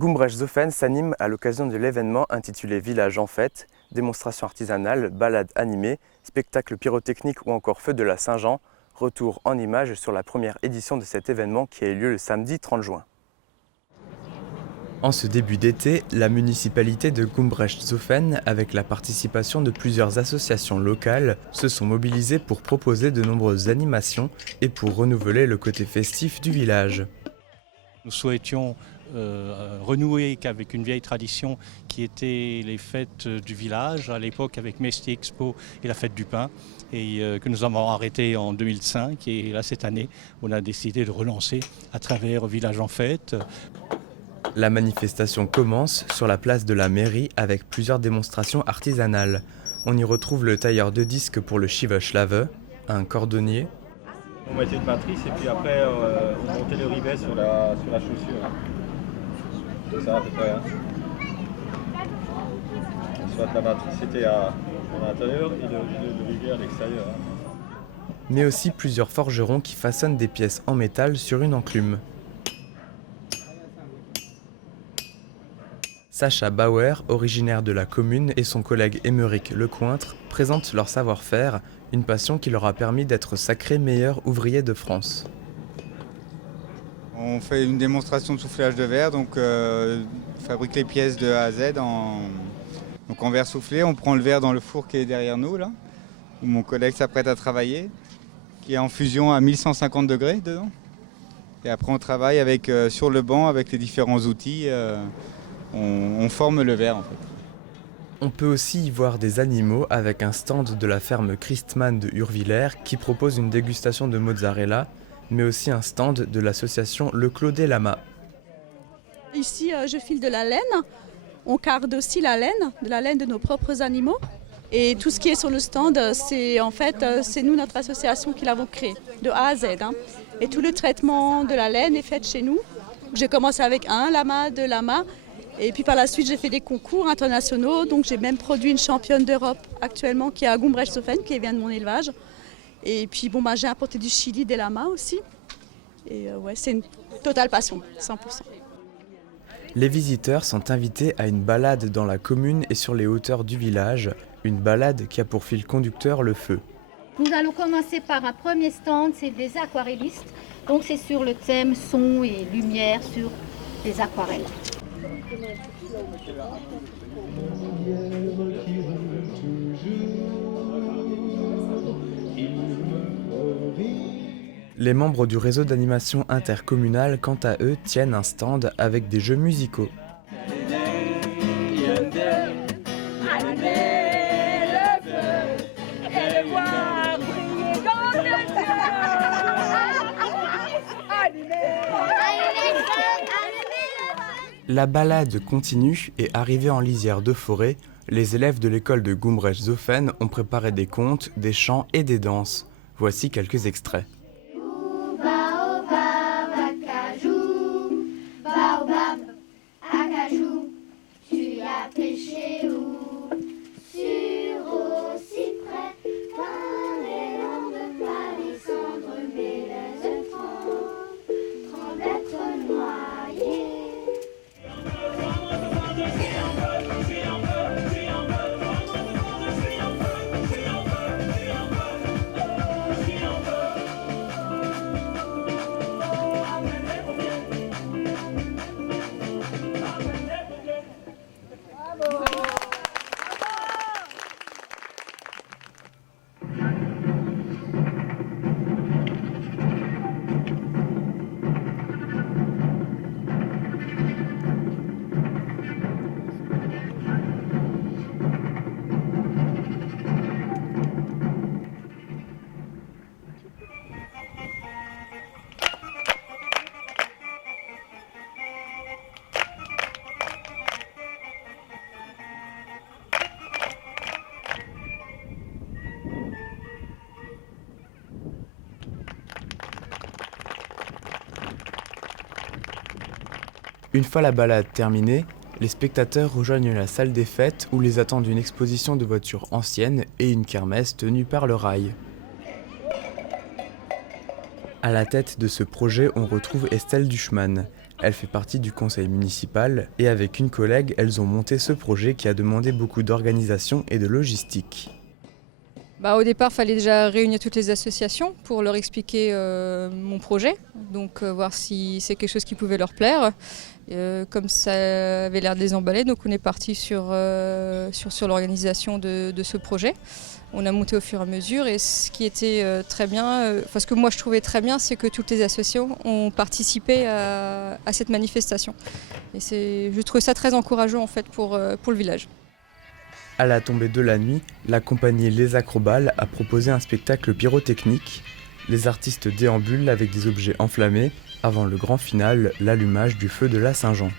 Gumbrecht-Zofen s'anime à l'occasion de l'événement intitulé Village en fête, démonstrations artisanales, balades animées, spectacles pyrotechniques ou encore feu de la Saint-Jean. Retour en images sur la première édition de cet événement qui a eu lieu le samedi 30 juin. En ce début d'été, la municipalité de Gumbrecht-Zofen, avec la participation de plusieurs associations locales, se sont mobilisées pour proposer de nombreuses animations et pour renouveler le côté festif du village. Nous souhaitions renouer avec une vieille tradition qui était les fêtes du village, à l'époque avec Mesti Expo et la fête du pain, et que nous avons arrêté en 2005. Et là, cette année, on a décidé de relancer à travers Village en fête. La manifestation commence sur la place de la mairie avec plusieurs démonstrations artisanales. On y retrouve le tailleur de disques pour le Schieveschlave, un cordonnier. On mettait une matrice et puis après on montait le rivet sur la chaussure. C'est ça à peu près. Hein. Soit la matrice était à l'intérieur et le rivet à l'extérieur. Hein. Mais aussi plusieurs forgerons qui façonnent des pièces en métal sur une enclume. Sacha Bauer, originaire de la commune, et son collègue Émeric Lecointre présentent leur savoir-faire, une passion qui leur a permis d'être sacrés meilleurs ouvriers de France. On fait une démonstration de soufflage de verre, donc on fabrique les pièces de A à Z en verre soufflé. On prend le verre dans le four qui est derrière nous, là, où mon collègue s'apprête à travailler, qui est en fusion à 1150 degrés dedans. Et après on travaille sur le banc avec les différents outils. On forme le verre en fait. On peut aussi y voir des animaux avec un stand de la ferme Christmann de Hurwiller qui propose une dégustation de mozzarella, mais aussi un stand de l'association Le Clos des Lamas. Ici, je file de la laine. On carde aussi la laine de nos propres animaux. Et tout ce qui est sur le stand, c'est nous, notre association, qui l'avons créé, de A à Z. Hein. Et tout le traitement de la laine est fait chez nous. J'ai commencé avec un lama, 2 lamas. Et puis par la suite, j'ai fait des concours internationaux. Donc j'ai même produit une championne d'Europe actuellement qui est à Gumbrecht-Zofen, qui vient de mon élevage. Et puis j'ai importé du Chili des lamas aussi. Et c'est une totale passion, 100%. Les visiteurs sont invités à une balade dans la commune et sur les hauteurs du village. Une balade qui a pour fil conducteur le feu. Nous allons commencer par un premier stand, c'est des aquarellistes. Donc c'est sur le thème son et lumière sur les aquarelles. Les membres du réseau d'animation intercommunale, quant à eux, tiennent un stand avec des jeux musicaux. La balade continue et arrivés en lisière de forêt, les élèves de l'école de Gumbrecht-Zofen ont préparé des contes, des chants et des danses. Voici quelques extraits. Une fois la balade terminée, les spectateurs rejoignent la salle des fêtes où les attendent une exposition de voitures anciennes et une kermesse tenue par le rail. À la tête de ce projet, on retrouve Estelle Duchman. Elle fait partie du conseil municipal et avec une collègue, elles ont monté ce projet qui a demandé beaucoup d'organisation et de logistique. Au départ, il fallait déjà réunir toutes les associations pour leur expliquer mon projet, donc voir si c'est quelque chose qui pouvait leur plaire. Comme ça avait l'air de les emballer, donc on est parti sur l'organisation de ce projet. On a monté au fur et à mesure et ce qui était très bien, ce que moi je trouvais très bien, c'est que toutes les associations ont participé à cette manifestation. Et je trouvais ça très encourageant en fait pour le village. À la tombée de la nuit, la compagnie Les Acrobales a proposé un spectacle pyrotechnique. Les artistes déambulent avec des objets enflammés avant le grand final, l'allumage du feu de la Saint-Jean.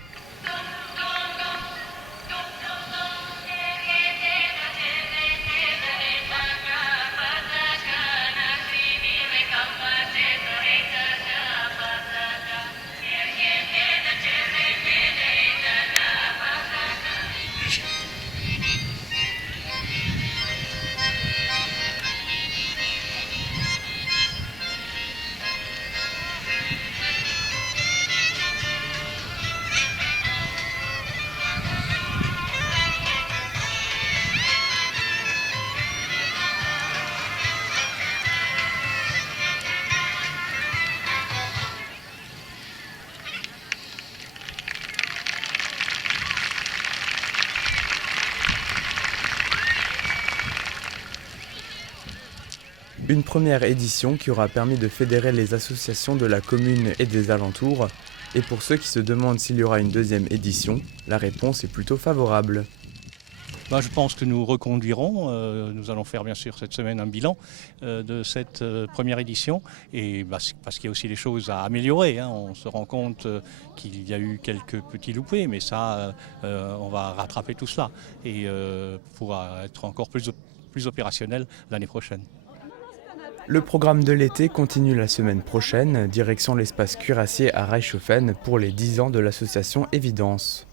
Une première édition qui aura permis de fédérer les associations de la commune et des alentours. Et pour ceux qui se demandent s'il y aura une deuxième édition, la réponse est plutôt favorable. Je pense que nous reconduirons. Nous allons faire bien sûr cette semaine un bilan de cette première édition. Et parce qu'il y a aussi des choses à améliorer. On se rend compte qu'il y a eu quelques petits loupés, mais ça, on va rattraper tout cela et pourra être encore plus opérationnel l'année prochaine. Le programme de l'été continue la semaine prochaine, direction l'espace cuirassier à Reichshofen pour les 10 ans de l'association Évidence.